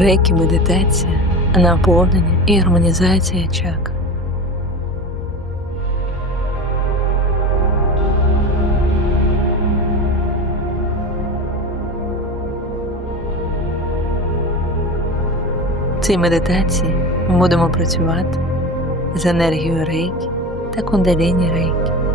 Рейкі медитація, наповнення і гармонізація чакр. В цій медитації ми будемо працювати з енергією рейки та кундаліні рейки.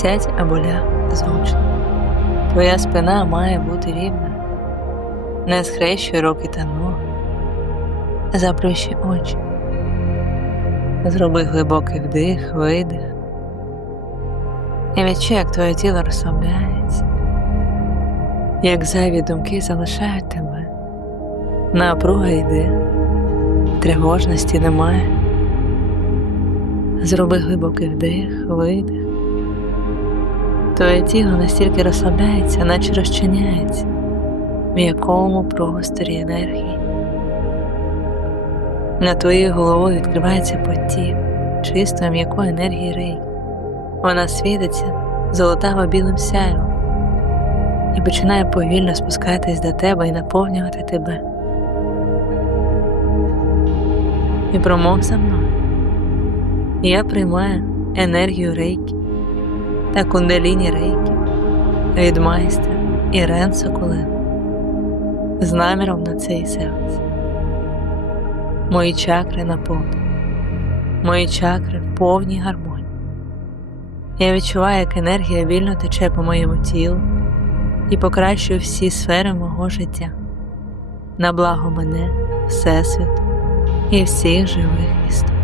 Сядь або ляг зручно. Твоя спина має бути рівна. Не схрещуй руки та ноги. Заплющи очі. Зроби глибокий вдих, видих. І відчуй, як твоє тіло розслабляється, як зайві думки залишають тебе. Напруга йде, тривожності немає. Зроби глибокий вдих, видих. Твоє тіло настільки розслабляється, наче розчиняється в якому просторі енергії. На твоєю головою відкривається потік чистої м'якої енергії рей. Вона світиться золотаво білим сяйвом і починає повільно спускатись до тебе і наповнювати тебе. І промов за мною. Я приймаю енергію рейки та кундаліні рейки від майстра Ірен Соколен з наміром на цей сеанс. Мої чакри наповнені, мої чакри в повній гармонії. Я відчуваю, як енергія вільно тече по моєму тілу і покращує всі сфери мого життя на благо мене, Всесвіту і всіх живих істот.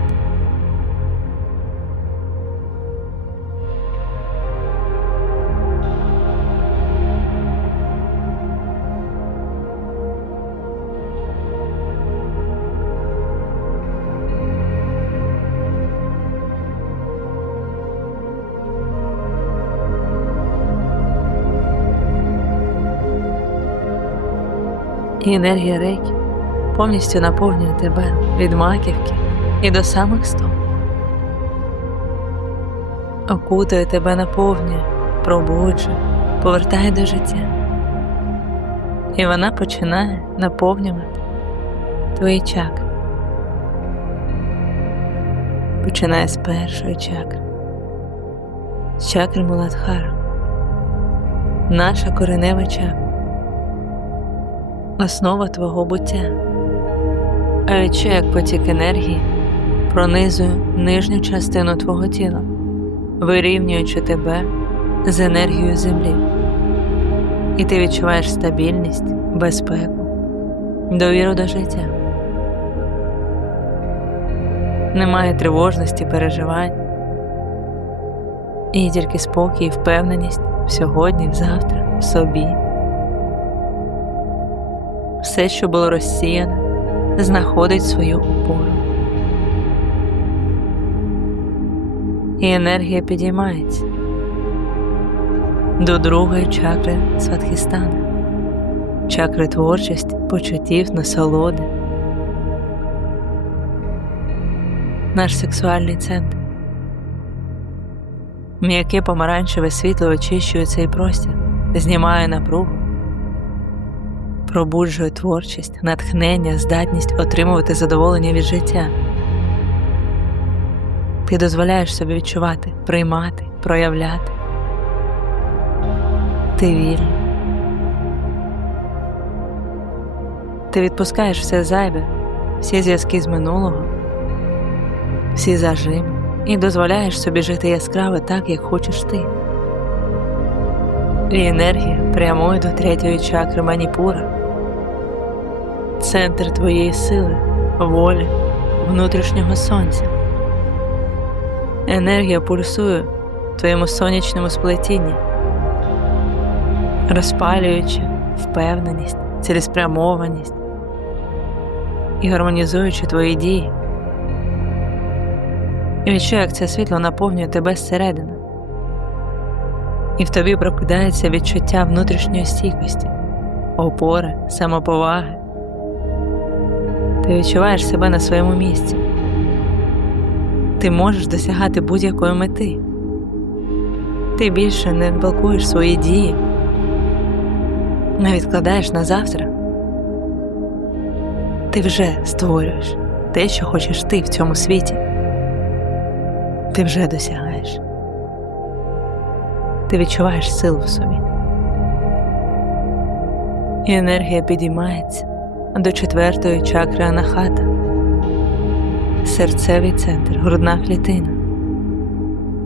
І енергія рейки повністю наповнює тебе від маківки і до самих стоп. Окутує тебе наповнює, пробуджує, повертає до життя. І вона починає наповнювати твої чакри. Починає з першої чакри, з чакри Муладхара, наша коренева чакра основа твого буття. А відчуй, як потік енергії пронизує нижню частину твого тіла, вирівнюючи тебе з енергією землі. І ти відчуваєш стабільність, безпеку, довіру до життя. Немає тривожності, переживань, і тільки спокій і впевненість в сьогодні, в завтра, в собі все, що було розсіяне, знаходить свою опору. І енергія підіймається до другої чакри Сватхістана, чакри творчості, почуттів, насолоди, наш сексуальний центр. М'яке помаранчеве світло очищує цей простір, знімає напругу пробуджує творчість, натхнення, здатність отримувати задоволення від життя. Ти дозволяєш собі відчувати, приймати, проявляти. Ти вільний. Ти відпускаєш все зайве, всі зв'язки з минулого, всі зажими і дозволяєш собі жити яскраво так, як хочеш ти. І енергія прямує до третьої чакри маніпура центр твоєї сили, волі, внутрішнього сонця. Енергія пульсує в твоєму сонячному сплетінні, розпалюючи впевненість, цілеспрямованість і гармонізуючи твої дії. І відчуй, як це світло наповнює тебе зсередини, і в тобі прокидається відчуття внутрішньої стійкості, опори, самоповаги Ти відчуваєш себе на своєму місці. Ти можеш досягати будь-якої мети. Ти більше не блокуєш свої дії, не відкладаєш на завтра. Ти вже створюєш те, що хочеш ти в цьому світі. Ти вже досягаєш. Ти відчуваєш силу в собі. І енергія підіймається до четвертої чакри анахата, серцевий центр, грудна клітина.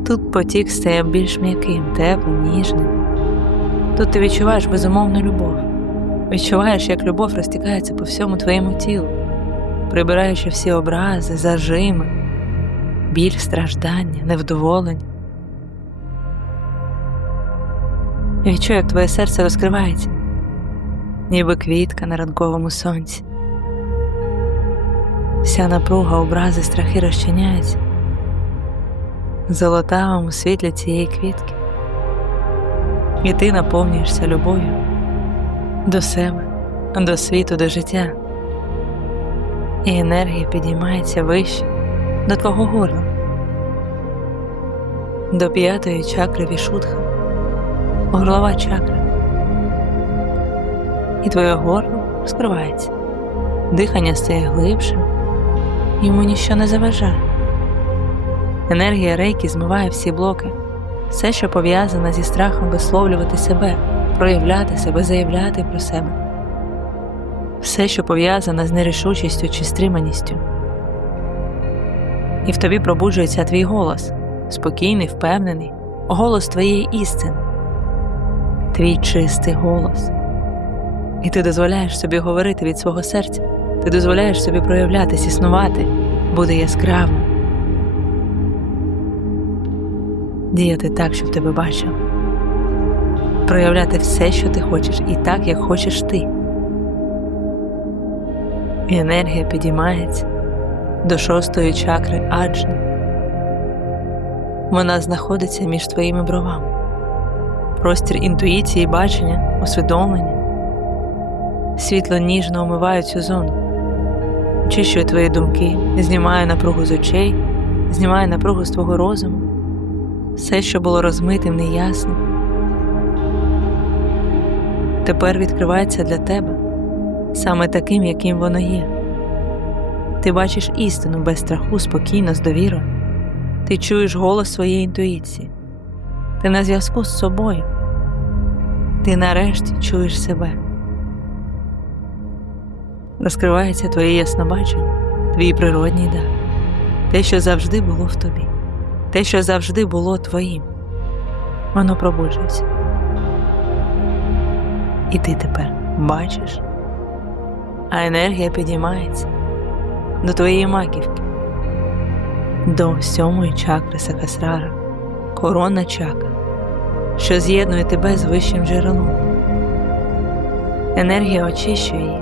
Тут потік стає більш м'яким, теплим, ніжним. Тут ти відчуваєш безумовну любов, відчуваєш, як любов розтікається по всьому твоєму тілу, прибираючи всі образи, зажими, біль, страждання, невдоволення. Відчуй, як твоє серце розкривається, ніби квітка на ранковому сонці. Вся напруга, образи, страхи розчиняються в золотавому світлі цієї квітки. І ти наповнюєшся любов'ю до себе, до світу, до життя. І енергія підіймається вище до твого горла, до п'ятої чакри вішудха, горлова чакра. І твоє горло розкривається, дихання стає глибшим, йому ніщо не заважає. Енергія рейки змиває всі блоки, все, що пов'язане зі страхом висловлювати себе, проявляти себе, заявляти про себе, все, що пов'язане з нерішучістю чи стриманістю. І в тобі пробуджується твій голос, спокійний, впевнений, голос твоєї істини, твій чистий голос. І ти дозволяєш собі говорити від свого серця, ти дозволяєш собі проявлятись, існувати, бути яскравим. Діяти так, щоб тебе бачив, проявляти все, що ти хочеш, і так, як хочеш ти. І енергія підіймається до шостої чакри аджни. Вона знаходиться між твоїми бровами, простір інтуїції, бачення, усвідомлення. Світло ніжно омиває цю зону, очищує твої думки, знімає напругу з очей, знімає напругу з твого розуму все, що було розмитим, неясним, тепер відкривається для тебе саме таким, яким воно є. Ти бачиш істину без страху, спокійно, з довірою. Ти чуєш голос своєї інтуїції, ти на зв'язку з собою, ти нарешті чуєш себе. Розкривається твоє яснобачення, твій природній дар, те, що завжди було в тобі те, що завжди було твоїм, воно пробуджується. І ти тепер бачиш, а енергія підіймається до твоєї маківки, до сьомої чакри Сахасрара, коронна чакра, що з'єднує тебе з вищим джерелом. Енергія очищує її,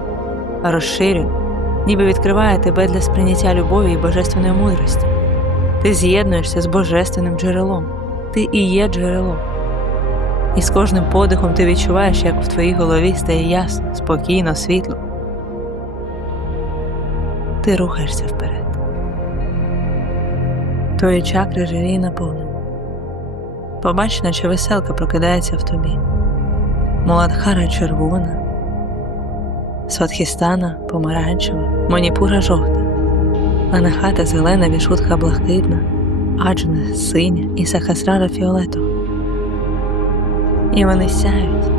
розширює, ніби відкриває тебе для сприйняття любові і божественної мудрості. Ти з'єднуєшся з божественним джерелом, ти і є джерело. І з кожним подихом ти відчуваєш, як в твоїй голові стає ясно, спокійно, світло. Ти рухаєшся вперед. Твої чакри живі і наповнені. Побач, наче веселка прокидається в тобі. Муладхара червона, Сватхістана помаранчева, Маніпура жовта. Анахата зелена, вішутха блакитна, аджна синя і сахасрара фіолетова. І вони сяють,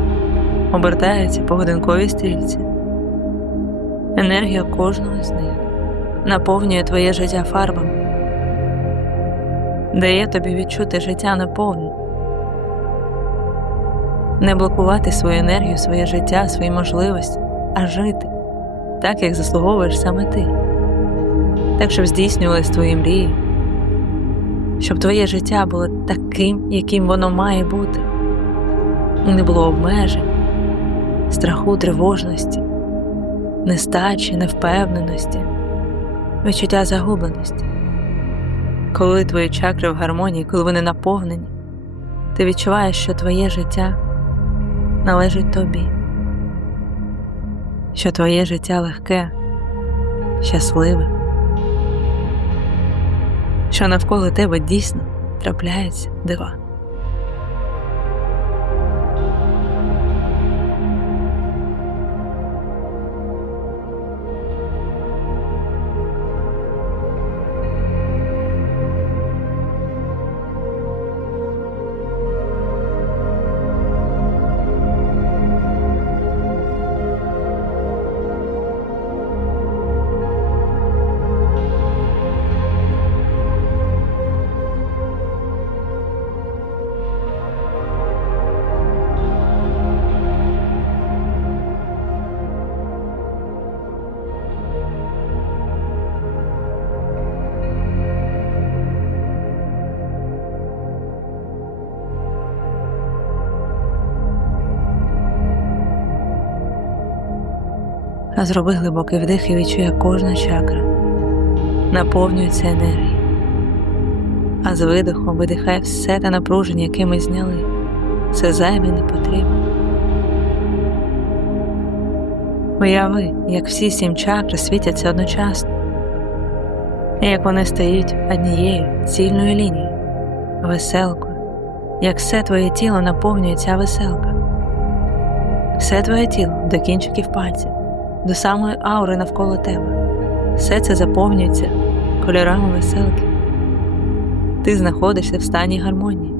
обертаються по годинковій стрільці. Енергія кожного з них наповнює твоє життя фарбами, дає тобі відчути життя наповну, не блокувати свою енергію, своє життя, свої можливості, а жити так, як заслуговуєш саме ти. Так щоб здійснювались твої мрії, щоб твоє життя було таким, яким воно має бути, не було обмежень, страху, тривожності, нестачі, невпевненості, відчуття загубленості. Коли твої чакри в гармонії, коли вони наповнені, ти відчуваєш, що твоє життя належить тобі, що твоє життя легке щасливе, що навколо тебе дійсно трапляються дива. Зроби глибокий вдих і відчуй, як кожна чакра наповнюється енергією. А з видихом видихай все те напруження, яке ми зняли. Все зайве не потрібно. Уяви, як всі сім чакр світяться одночасно, і як вони стають однією цільною лінією, веселкою, як все твоє тіло наповнює ця веселка, все твоє тіло до кінчиків пальців до самої аури навколо тебе. Все це заповнюється кольорами веселки. Ти знаходишся в стані гармонії.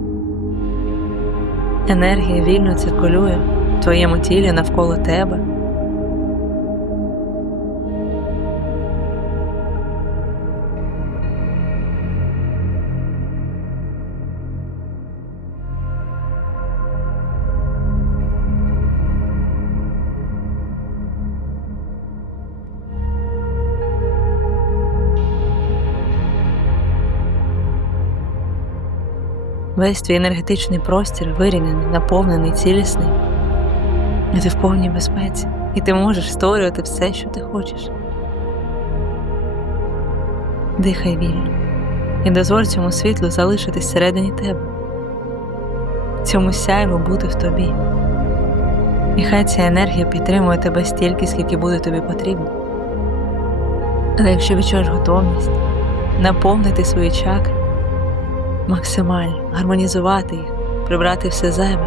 Енергія вільно циркулює в твоєму тілі навколо тебе. Весь твій енергетичний простір вирівняний, наповнений, цілісний. І ти в повній безпеці, і ти можеш створювати все, що ти хочеш. Дихай вільно і дозволь цьому світлу залишитись всередині тебе, цьому сяйву бути в тобі. І хай ця енергія підтримує тебе стільки, скільки буде тобі потрібно. Але якщо відчуєш готовність наповнити свої чакри, максимально гармонізувати їх, прибрати все зайве,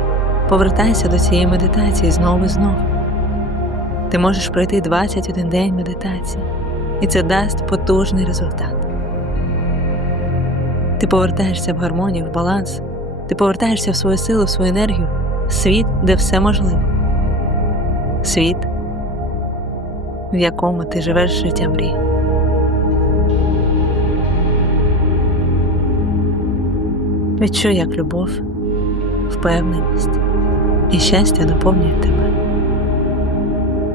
повертайся до цієї медитації знову і знову. Ти можеш пройти 21 день медитації, і це дасть потужний результат. Ти повертаєшся в гармонію, в баланс, ти повертаєшся в свою силу, в свою енергію, світ, де все можливо. Світ, в якому ти живеш життя мрій. Відчуй, як любов, впевненість і щастя наповнює тебе.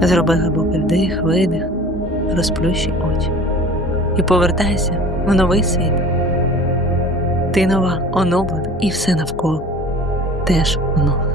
Зроби глибокий вдих, видих, розплющи очі і повертайся в новий світ. Ти нова, оновлена і все навколо теж оновлено.